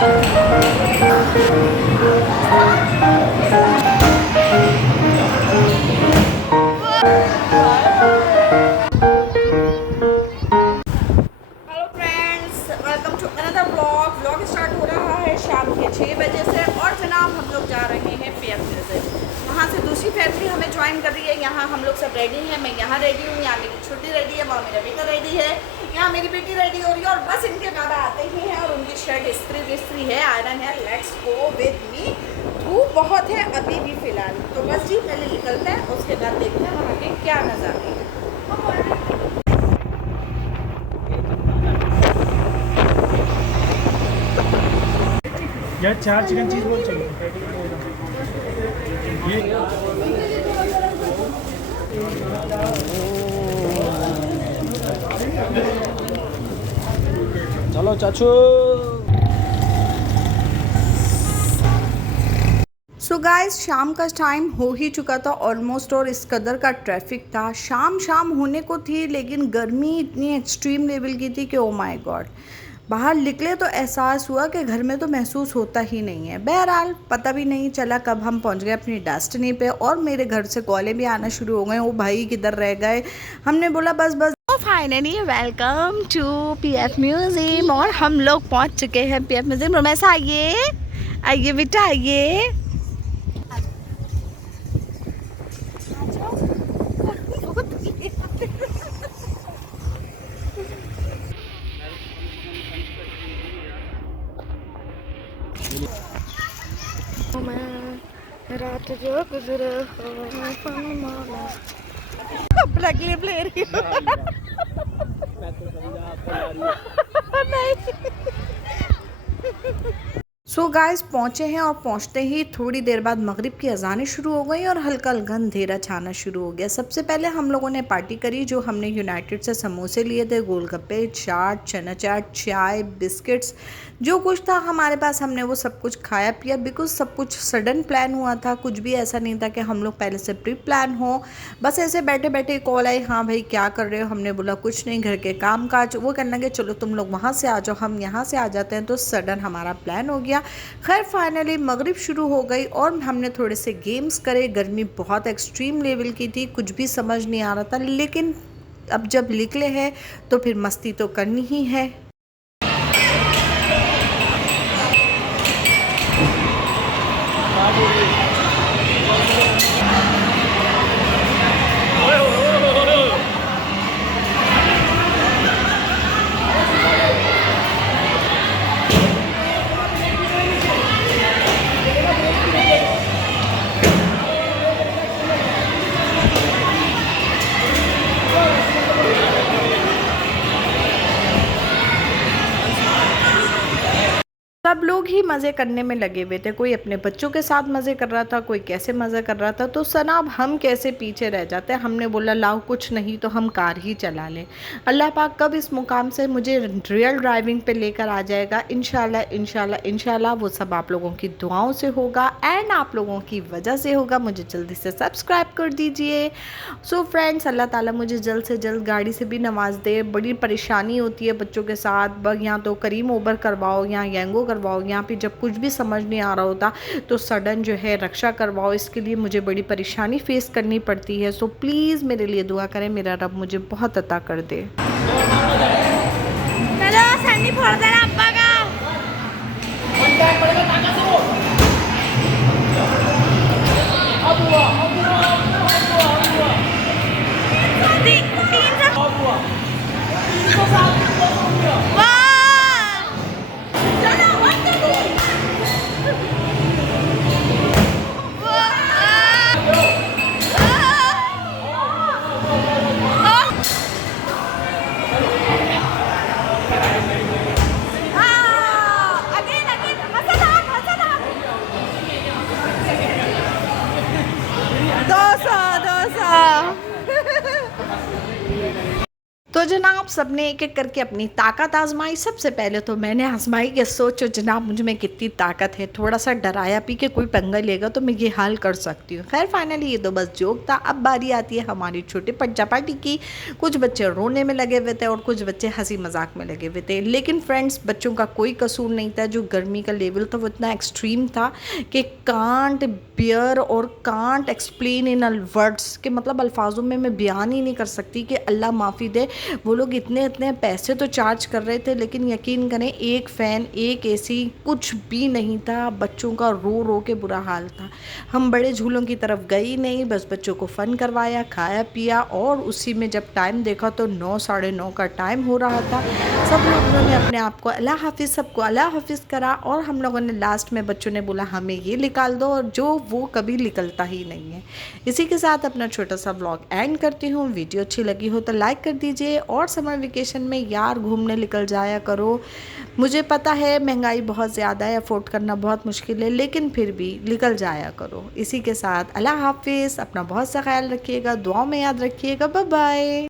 Welcome to another vlog start हो रहा है शाम के 6 बजे से। और जनाब हम लोग जा रहे हैं पीएफ म्यूजिक। वहाँ से दूसरी फैमिली हमें ज्वाइन कर रही है। यहाँ हम लोग सब रेडी हैं, मैं यहाँ रेडी हूँ, यहाँ मेरी छोटी रेडी है, वहाँ मेरा बेटा रेडी है, यहाँ मेरी बेटी रेडी हो रही है। और बस इनके बाबा आते ही हैं और उनकी शर्ट इस्त्री है, आयरन है। Let's go with me. धूप बहुत है अभी भी फ़िलहाल, तो बस जी पहले निकलते हैं, उसके बाद देखते हैं वहाँ के क्या नज़ारे हैं। यार 4 चिकन चीज़ बोल चाहिए ये। चलो चाचू। सो गाइस शाम का टाइम हो ही चुका था ऑलमोस्ट, और इस कदर का ट्रैफिक था। शाम होने को थी, लेकिन गर्मी इतनी एक्सट्रीम लेवल की थी कि ओ माय गॉड। बाहर निकले तो एहसास हुआ कि घर में तो महसूस होता ही नहीं है। बहरहाल पता भी नहीं चला कब हम पहुंच गए अपनी डेस्टिनी पे। और मेरे घर से कॉलें भी आना शुरू हो गए, वो भाई किधर रह गए। हमने बोला बस finally welcome to PF museum. और हम लोग पहुंच चुके हैं पीएफ म्यूजियम। रोमेसा आइए, आइए बेटा आइए। रात जो गुजरे ले रही सो गाइस पहुँचे हैं, और पहुँचते ही थोड़ी देर बाद मगरिब की अजानें शुरू हो गई और हल्का हल्का अंधेरा छाना शुरू हो गया। सबसे पहले हम लोगों ने पार्टी करी, जो हमने यूनाइटेड से समोसे लिए थे, गोलगप्पे, चाट, चना चाट, चाय, बिस्किट्स, जो कुछ था हमारे पास हमने वो सब कुछ खाया पिया। बिकॉज सब कुछ सडन प्लान हुआ था, कुछ भी ऐसा नहीं था कि हम लोग पहले से प्री प्लान हो। बस ऐसे बैठे बैठे कॉल आई, हाँ भाई क्या कर रहे हो। हमने बोला कुछ नहीं, घर के काम काज। वो कहने लगे चलो तुम लोग वहाँ से आ जाओ, हम यहाँ से आ जाते हैं। तो सडन हमारा प्लान हो गया। खैर फाइनली मगरिब शुरू हो गई और हमने थोड़े से गेम्स करे। गर्मी बहुत एक्सट्रीम लेवल की थी, कुछ भी समझ नहीं आ रहा था, लेकिन अब जब निकले हैं तो फिर मस्ती तो करनी ही है। सब लोग ही मज़े करने में लगे हुए थे, कोई अपने बच्चों के साथ मज़े कर रहा था, कोई कैसे मज़े कर रहा था। तो सनाब हम कैसे पीछे रह जाते। हमने बोला लाओ कुछ नहीं तो हम कार ही चला लें। अल्लाह पाक कब इस मुकाम से मुझे रियल ड्राइविंग पे लेकर आ जाएगा, इंशाल्लाह इंशाल्लाह इंशाल्लाह वो सब आप लोगों की दुआओं से होगा एंड आप लोगों की वजह से होगा। मुझे जल्दी से सब्सक्राइब कर दीजिए। सो फ्रेंड्स अल्लाह ताला मुझे जल्द से जल्द गाड़ी से भी नवाज दे। बड़ी परेशानी होती है बच्चों के साथ, यहाँ तो करीम ओबर करवाओ, यहाँ यंगो करवाओ, यहाँ पे जब कुछ भी समझ नहीं आ रहा होता तो सडन जो है रक्षा करवाओ। इसके लिए मुझे बड़ी परेशानी फेस करनी पड़ती है। सो प्लीज़ मेरे लिए दुआ करें, मेरा रब मुझे बहुत अता कर दे। चलो सन्नी फोड़ देना अब्बा का। सबने एक-एक करके अपनी ताकत आज़माई। सबसे पहले तो मैंने आज़माई कि सोचो जनाब मुझ में कितनी ताकत है, थोड़ा-सा डराया पी के कोई पंगा लेगा तो मैं ये हाल कर सकती हूँ। ख़ैर फाइनली ये तो बस जोक था। अब बारी आती है हमारी छोटी पंचा पार्टी की। कुछ बच्चे रोने में लगे हुए थे और कुछ बच्चे हँसी-मज़ाक में लगे हुए थे। लेकिन फ्रेंड्स बच्चों का कोई कसूर नहीं था, जो गर्मी का लेवल था वो इतना एक्सट्रीम था कि कांट बियर और कांट एक्सप्लेन इन वर्ड्स के मतलब अल्फाजों में मैं बयान ही नहीं कर सकती कि अल्लाह माफ़ी दे। वो लोग इतने पैसे तो चार्ज कर रहे थे लेकिन यकीन करें एक फ़ैन एक एसी कुछ भी नहीं था। बच्चों का रो रो के बुरा हाल था। हम बड़े झूलों की तरफ गए ही नहीं, बस बच्चों को फ़न करवाया, खाया पिया और उसी में जब टाइम देखा तो 9 साढ़े 9 का टाइम हो रहा था। सब लोगों ने अपने आप को अल्लाह हाफ़िज़, सबको अल्लाह हाफ़िज़ करा और हम लोगों ने लास्ट में बच्चों ने बोला हमें ये निकाल दो, और जो वो कभी निकलता ही नहीं है। इसी के साथ अपना छोटा सा व्लॉग एंड करती हूँ। वीडियो अच्छी लगी हो तो लाइक कर दीजिए और समर वेकेशन में यार घूमने निकल जाया करो। मुझे पता है महंगाई बहुत ज़्यादा है, अफोर्ड करना बहुत मुश्किल है, लेकिन फिर भी निकल जाया करो। इसी के साथ अल्लाह हाफ़िज़, अपना बहुत सा ख्याल रखिएगा, दुआओं में याद रखिएगा। Bye bye.